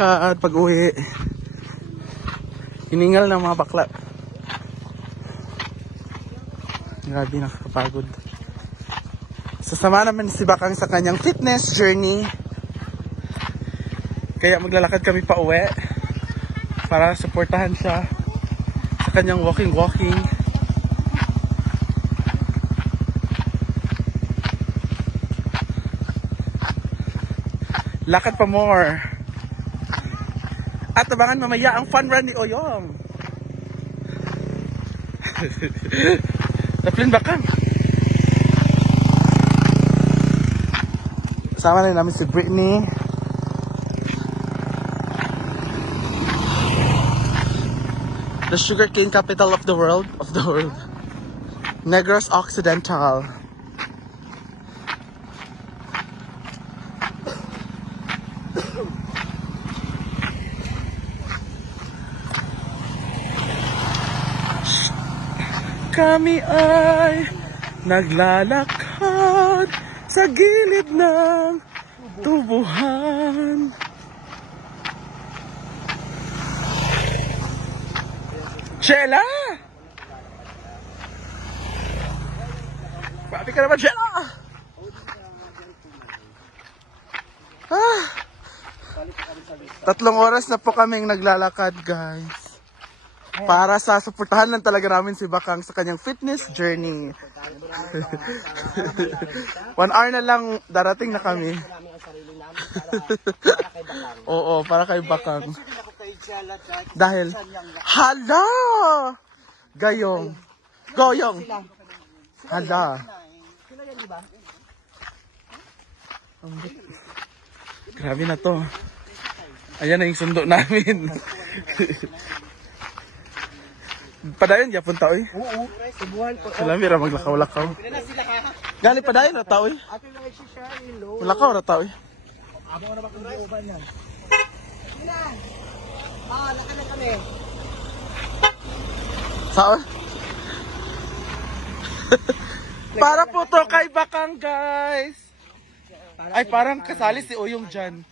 lakad pag uwi. Hiningal ng mga bakla. Grabe, nakakapagod. Sasama naman si Bakang sa kanyang fitness journey. Kaya maglalakad kami pa uwi para suportahan siya sa kanyang walking. Lakad pa more. At abangan mamaya ang fun run ni Oyong. Taplin Bakang. Kasama na namin si Brittany. The sugarcane capital of the world. Negros Occidental. Kami ay naglalakad sa gilid ng tubuhan. Shela! Grabe ka naman, Shela! Ah! 3 oras na po kaming naglalakad, guys. Para sa suportahan lang talaga namin si Bakang sa kanyang fitness journey. 1 hour na lang darating na kami. Oo, para kay Bakang. Dahil, hala! Goyong. Hala. Grabe na to. Ayan na yung sundo namin. Padayon ya punta oy. Oo, subuhan po. Salami ra maglakaw-lakaw. Gani padayon ra ta oy. Ato lang si Shirley. Lakaw ra ta oy. Amo na ba kung uban yan? Sina. Laka na kami. Saan? Para po to kay Bakang, guys. Ay, parang kasali si Oyong dyan.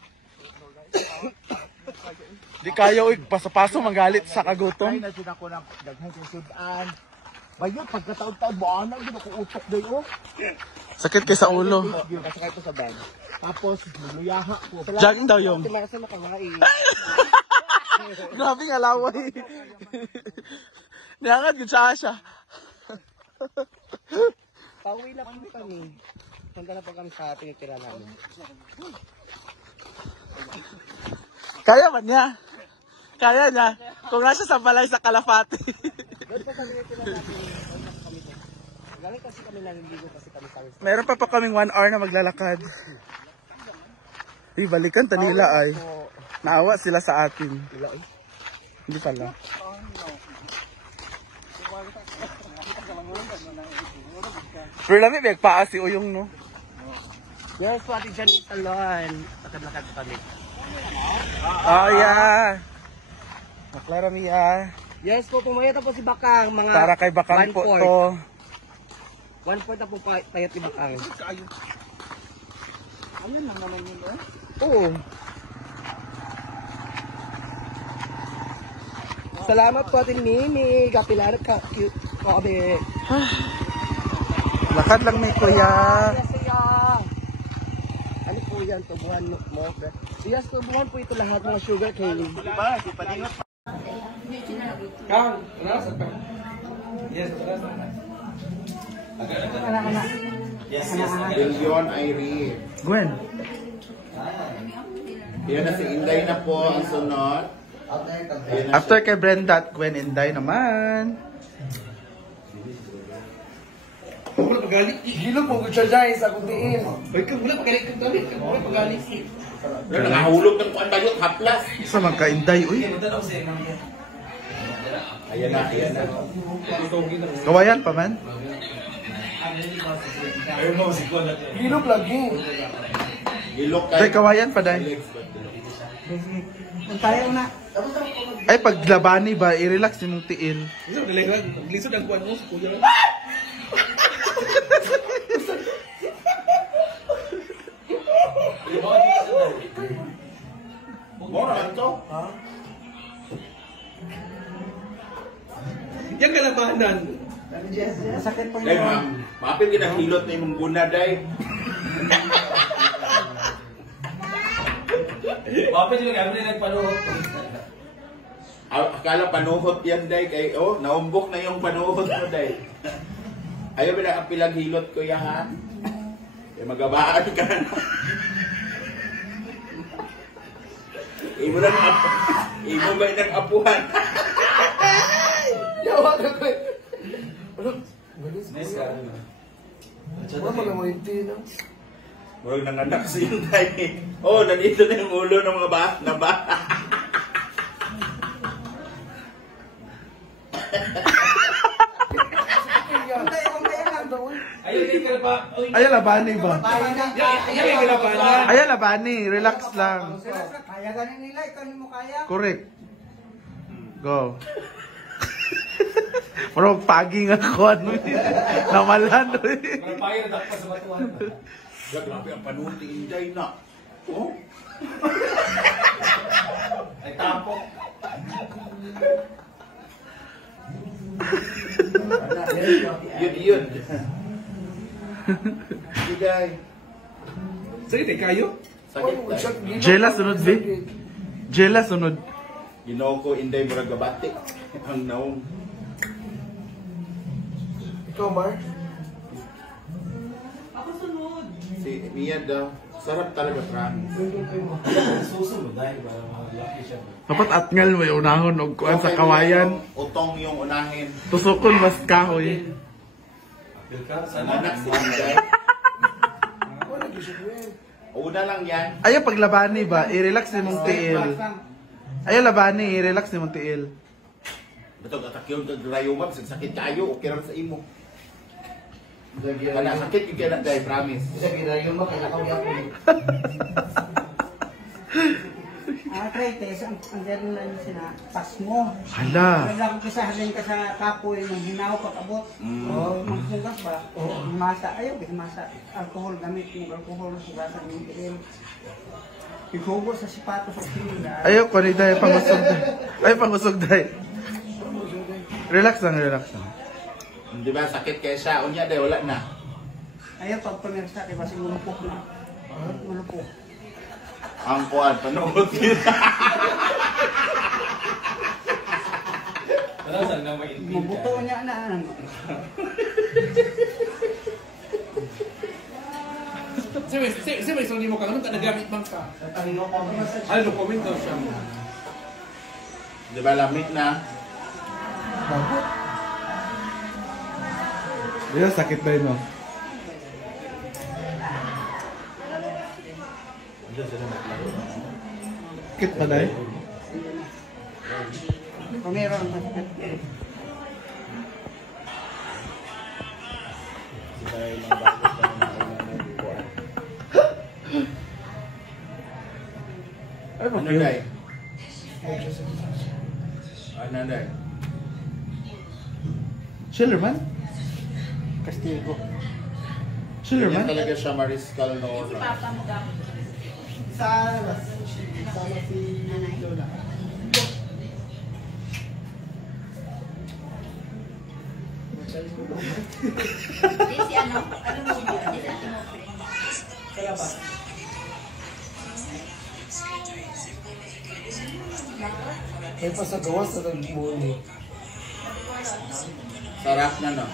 Di kayo, paso-paso magalit sa kagutom. Ay, nasin ako ng daghang susudan. Bayo, pagkataon-taon, buwanag yun ako utok doon. Sakit kay sa ulo. Masakay ko sa bag. Tapos, luluyaha ko. Jogging daw yung. Salamat sa nakawai. Grabe nga laway. Niangad yun siya siya. Pauwi na kami. Punta na po kami sa tinitira namin. Kaya man niya. Kaya niya. Kung nga siya sa balay sa Kalafati. Doon pa sa tinitira namin. Galing kasi kami naliligo kasi kami sa Meron pa kaming 1 hour na maglalakad. Balikan tanila ay. Naawa sila sa atin. Hindi pala. Pero lami may paa si Oyong, no? Yes, pati dyan yung talon. Lakad-lakad kami. Oh, yeah. Maklara miya. Yes po, pumayat po si Bakang. Mga Para kay Bakang po to. 1/4 na po payat ni Bakang. Ano lang naman yun, eh? Oo. Salamat po atin Mimi. Kapilanat ka. Cute. Kabe. Lakad lang may kuya. Ano po yan? Tubuhan mo. Yes, tubuhan po ito lahat mga sugar cane. Kang, nasa pa? Yes, Yes. Bilyon Irene. Gwen. Yan na si Inday na po ang sunod. After kay Brenda at Gwen Inday naman. Wala pagalit. Hilong po ko siya dyan sa kutiin. Wala pagalit. Wala pagalit. Nakahulog ng kuan bayot haplas. Sa magka-Inday, uy. Ayan na. Kawayan pa man. Hilong lagi. Ilok Tay, kawayan pa dahil. Tayo na. Ay, pag labani ba, i-relax yung mong tiin. Lisod ang kuwan mo sa kuya. to? Yan kalabanan. Masakit po Day, yun. mapil ginahilot na yung guna, day. Bakit yung kami nagpanuhot? Akala panuhot yan, day. Kay, naumbok na yung panuhot mo, day. Ayaw ba na kapilang hilot ko yan, ha? Kaya magabaan ka na. Imo ba yung apuhan? Yawa ka ko. Ano? Nice ka. Wala mo lang mo hindi, no? Murag nanganak sa yung day. Oh, nandito na yung ulo ng mga na ba? Ayun din ka pa. Ayan, labani ba? Yan yung kalabanan. Ayan, labani. Relax lang. Kaya ganin nila, ikaw hindi mo kaya. Correct. Go. Parang paging ako. Ano yun? Namalan. Parang payo na dakpa sa batuan. Grabe ang panuhot ni Inday na. Oh? Ay tapok. Yun. Inday. Sige, kayo? Sakit tayo. Jela sunod, B. Jela sunod. Ginoo ko, Inday, murag gabati. Ang naong. Ikaw, Mar? Si Mia daw. Sarap talaga, promise. Susunod dahil para malaki siya. Dapat atngal mo yung unahon o kuan sa kawayan. Utong yung unahin. Tusukon mas kahoy. Apil ka? Anak si Inday. Wala, gisip mo yan. Una lang yan. Ayaw paglabani ba? I-relax ni mong tiil. Ayaw labani, i-relax ni mong tiil. Betul, katakyon ka grayuma, sakit kayo, okay lang sa imo. Kana sakit yung kaya na, promise. Arthritis, ang meron lang sina, pas mo. Hala. Wala ko kasahalin ka sa kapoy ng hinaw pag-abot. O magsugas ba? O masa, ayaw, masa. Alcohol, gamit yung alcohol, sugasan yung ilim. Igugo sa sipatos sa sinila. Ayaw ko ni Day, pangusog Day. Ay, pangusog Day. Relax lang, relax lang. Di ba, sakit kaya siya, unya day, wala na. Ayaw pag pamirsa, diba siguro mulupok na. Mulupok. Ang kuwan, panood yun. Wala saan na may inpin Mabuto niya na. Sige, so hindi mo ka naman, nagamit bang ka? Ano, comment daw siya. Di ba, lamit na. Di ba, sakit Day mo? Sakit pa Day? Kung meron, Ay, Ano bakit? day? Ano day? Chiller man? kastigo. Chiller Ganyan man? talaga siya mariskal no oras. Sana si Lola. Si ano mo ba? Di natin mo friend. May pasagawa sa nagmuni. Sarap na, no?